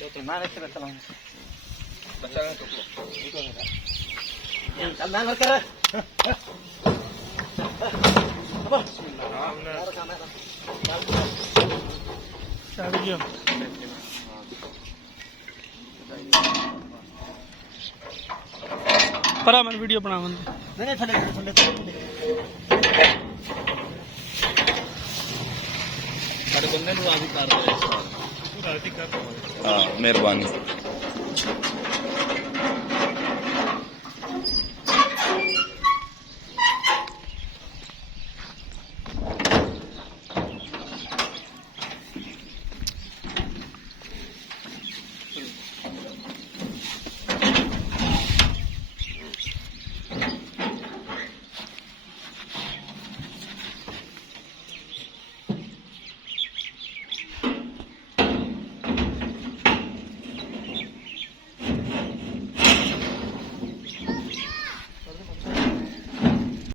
मैं रस्ते में चलाऊंगा बच्चा का चल मैं कर परा मैं वीडियो बनावन नहीं थले थले ਸਾਡੇ ਬੰਦੇ ਨੂੰ ਰਾਜ਼ੀ ਕਰ ਦੇ राजी कर हाँ मेहरबानी